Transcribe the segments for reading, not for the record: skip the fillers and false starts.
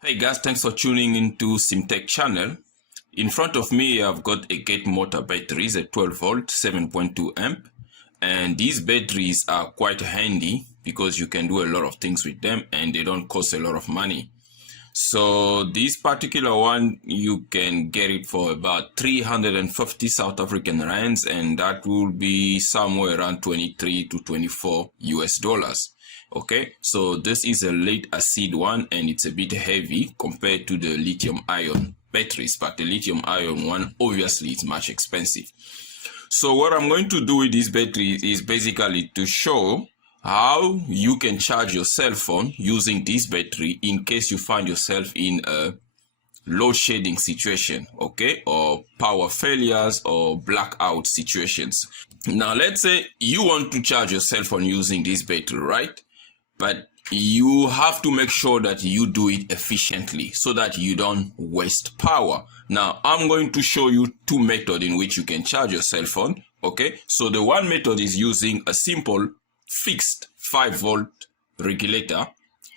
Hey guys, thanks for tuning into CMTEQ channel. In front of me, I've got a gate motor batteries, a 12 volt, 7.2 amp. And these batteries are quite handy because you can do a lot of things with them and they don't cost a lot of money. So this particular one, you can get it for about 350 South African rands, and that will be somewhere around 23 to 24 US dollars. Okay, so this is a lead acid one and it's a bit heavy compared to the lithium ion batteries, but the lithium ion one obviously is much expensive. So what I'm going to do with this battery is basically to show how you can charge your cell phone using this battery in case you find yourself in a load shedding situation, okay, or power failures or blackout situations. Now let's say you want to charge your cell phone using this battery, right? But you have to make sure that you do it efficiently so that you don't waste power. Now, I'm going to show you two methods in which you can charge your cell phone. Okay, so the one method is using a simple fixed 5 volt regulator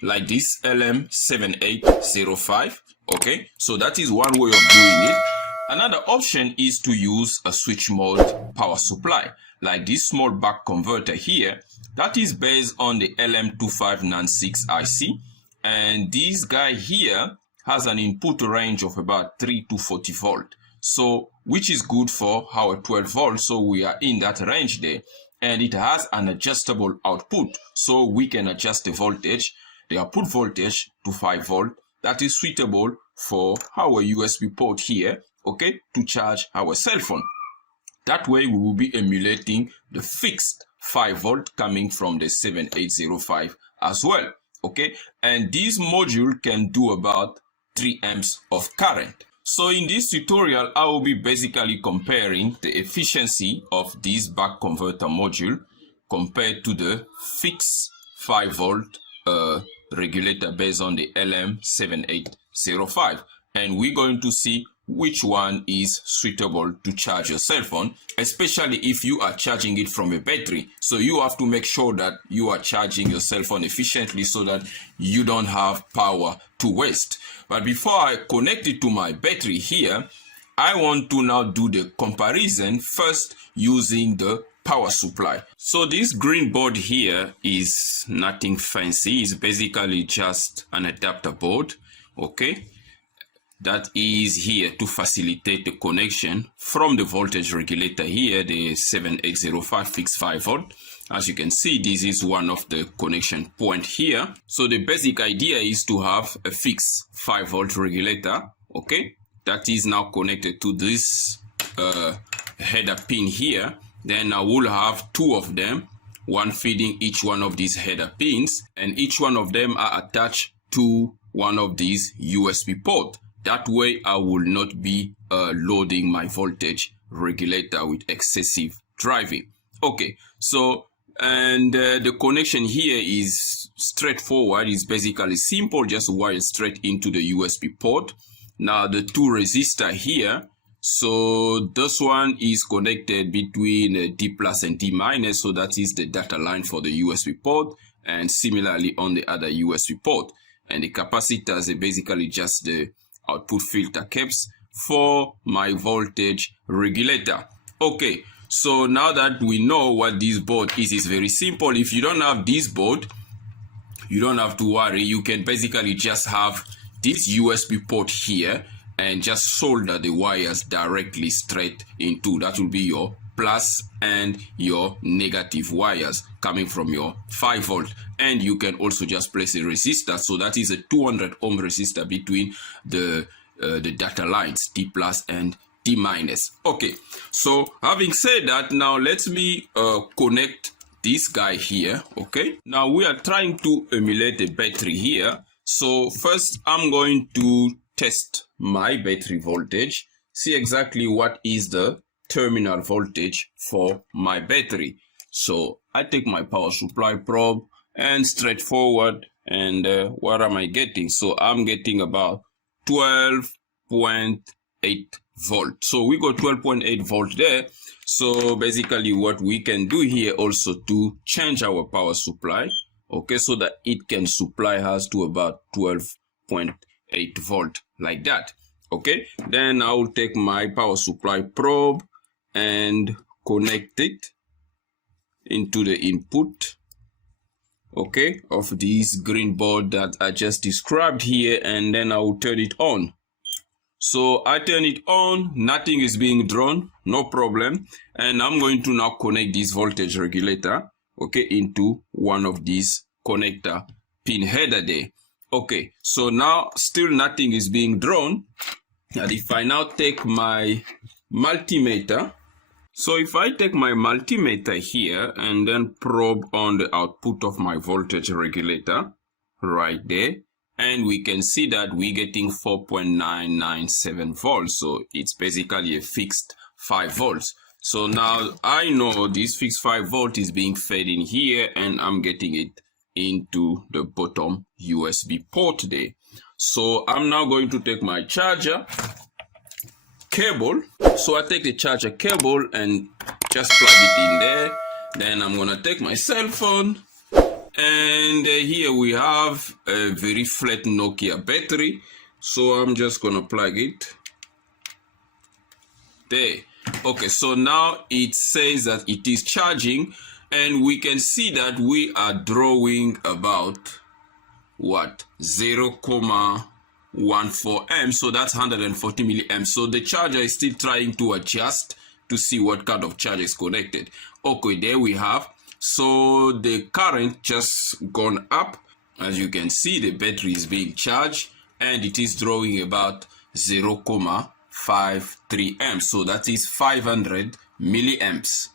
like this LM2596. Okay, so that is one way of doing it. Another option is to use a switch mode power supply like this small buck converter here. That is based on the LM2596 IC, and this guy here has an input range of about 3 to 40 volt, so which is good for our 12 volt, so we are in that range there. And it has an adjustable output, so we can adjust the voltage, the output voltage to 5 volt. That is suitable for our USB port here, okay, to charge our cell phone. That way we will be emulating the fixed 5 volt coming from the 7805 as well, okay. And this module can do about 3 amps of current. So in this tutorial, I will be basically comparing the efficiency of this buck converter module compared to the fixed 5 volt regulator based on the LM7805, and we're going to see which one is suitable to charge your cell phone, especially if you are charging it from a battery. So you have to make sure that you are charging your cell phone efficiently so that you don't have power to waste. But before I connect it to my battery here, I want to now do the comparison first using the power supply. So this green board here is nothing fancy. It's basically just an adapter board, okay, that is here to facilitate the connection from the voltage regulator here, the 7805 fixed 5 volt. As you can see, this is one of the connection point here. So the basic idea is to have a fixed 5 volt regulator, okay, that is now connected to this header pin here. Then I will have 2 of them, one feeding each one of these header pins, and each one of them are attached to one of these USB ports. That way I will not be loading my voltage regulator with excessive driving. Okay, so and the connection here is straightforward. It's basically simple, just wire straight into the USB port. Now the 2 resistor here, so this one is connected between D plus and D minus, so that is the data line for the USB port, and similarly on the other USB port. And the capacitors are basically just the output filter caps for my voltage regulator. Okay, so now that we know what this board is, it's very simple. If you don't have this board, you don't have to worry. You can basically just have this USB port here and just solder the wires directly straight into. That will be your plus and your negative wires coming from your 5 volt. And you can also just place a resistor, so that is a 200 ohm resistor between the data lines D plus and D minus. Okay, so having said that, now let me connect this guy here. Okay, now we are trying to emulate a battery here. So first I'm going to test my battery voltage, see exactly what is the terminal voltage for my battery. So I take my power supply probe and straightforward, and what am I getting? So I'm getting about 12.8 volt. So we got 12.8 volt there. So basically what we can do here also to change our power supply, okay, so that it can supply us to about 12.8 8 volt like that. Okay, then I will take my power supply probe and connect it into the input, okay, of this green board that I just described here, and then I will turn it on. So I turn it on, nothing is being drawn, no problem. And I'm going to now connect this voltage regulator, okay, into one of these connector pin header there. Okay, so now still nothing is being drawn. And if I now take my multimeter, so if I take my multimeter here and then probe on the output of my voltage regulator right there, and we can see that we're getting 4.997 volts. So it's basically a fixed 5 volts. So now I know this fixed 5 volt is being fed in here, and I'm getting it into the bottom USB port there. So I'm now going to take my charger cable. So I take the charger cable and just plug it in there. Then I'm gonna take my cell phone, and here we have a very flat Nokia battery. So I'm just gonna plug it there. Okay, so now it says that it is charging, and we can see that we are drawing about what, 0.14 amps, so that's 140 milliamps. So the charger is still trying to adjust to see what kind of charger is connected. Okay, there we have. So the current just gone up. As you can see, the battery is being charged, and it is drawing about 0.53 amps. So that is 500 milliamps.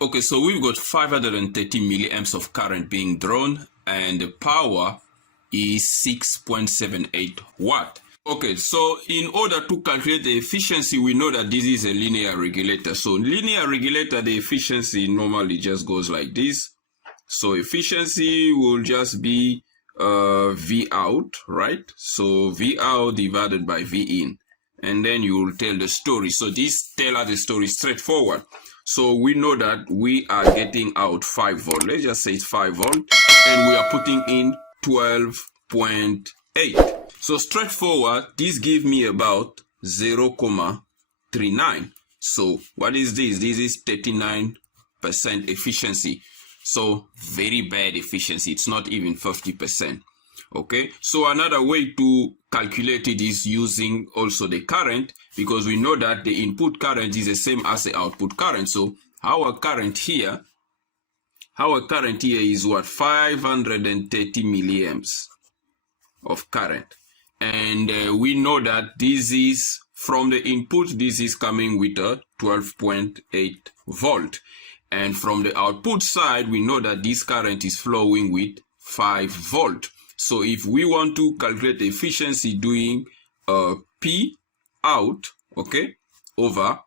Okay, so we've got 530 milliamps of current being drawn, and the power is 6.78 watt. Okay, so in order to calculate the efficiency, we know that this is a linear regulator. So linear regulator, the efficiency normally just goes like this. So efficiency will just be V out, right? So V out divided by V in, and then you will tell the story. So this tells us the story straightforward. So we know that we are getting out 5 volt. Let's just say it's 5 volt, and we are putting in 12.8. So straightforward, this gives me about 0.39. So what is this? This is 39% efficiency. So very bad efficiency. It's not even 50%. Okay, so another way to calculate it is using also the current, because we know that the input current is the same as the output current. So our current here is what, 530 milliamps of current, and we know that this is from the input, this is coming with a 12.8 volt, and from the output side we know that this current is flowing with 5 volt. So if we want to calculate the efficiency doing P out, okay, over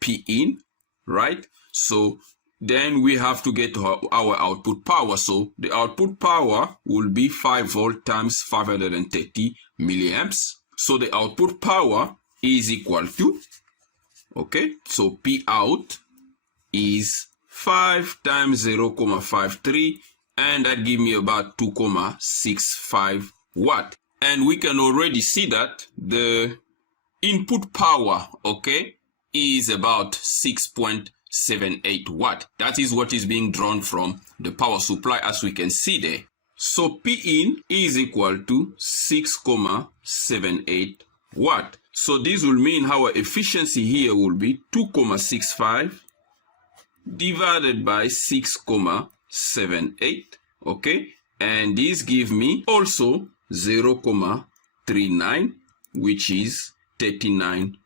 P in, right? So then we have to get our output power. So the output power will be 5 volt times 530 milliamps. So the output power is equal to, okay, so P out is 5 times 0.53, and that gives me about 2.65 watt. And we can already see that the input power, okay, is about 6.78 watt. That is what is being drawn from the power supply, as we can see there. So P in is equal to 6.78 watt. So this will mean our efficiency here will be 2.65 divided by 6.78, okay, and this gives me also 0.39, which is 39%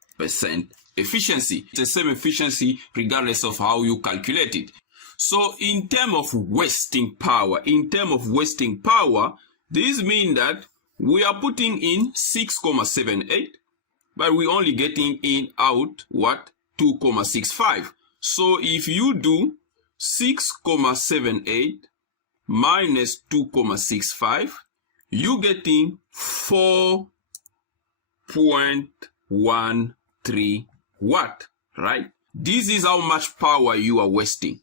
efficiency. It's the same efficiency regardless of how you calculate it. So in terms of wasting power, this means that we are putting in 6.78, but we're only getting in out what, 2.65. So if you do 6.78 minus 2.65, you're getting 4.13 watt, right? This is how much power you are wasting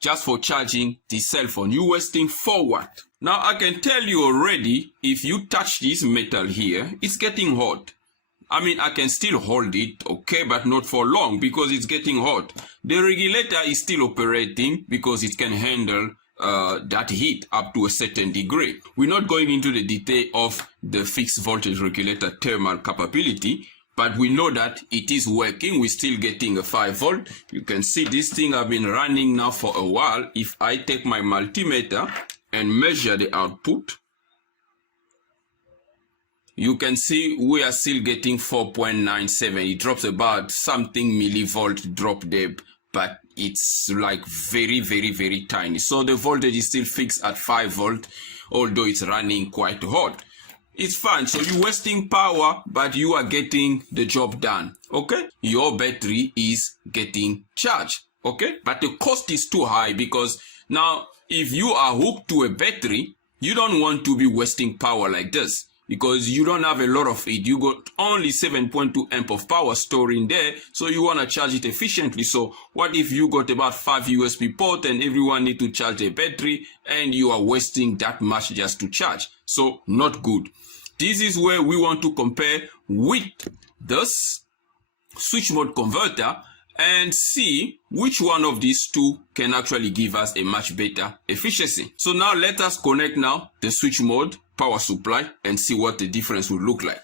just for charging the cell phone. You're wasting 4 watt. Now I can tell you already, if you touch this metal here, it's getting hot. I mean, I can still hold it, okay, but not for long because it's getting hot. The regulator is still operating because it can handle that heat up to a certain degree. We're not going into the detail of the fixed voltage regulator thermal capability, but we know that it is working. We're still getting a 5 volt. You can see this thing I've been running now for a while. If I take my multimeter and measure the output, you can see we are still getting 4.97. It drops about something millivolt drop there, but it's like very, very, very tiny. So the voltage is still fixed at 5 volt, although it's running quite hot. It's fine. So you're wasting power, but you are getting the job done. Okay? Your battery is getting charged. Okay? But the cost is too high because now if you are hooked to a battery, you don't want to be wasting power like this, because you don't have a lot of it. You got only 7.2 amp of power stored in there, so you want to charge it efficiently. So what if you got about 5 USB ports and everyone need to charge their battery and you are wasting that much just to charge? So not good. This is where we want to compare with this switch mode converter and see which one of these two can actually give us a much better efficiency. So now let us connect now the switch mode power supply and see what the difference will look like.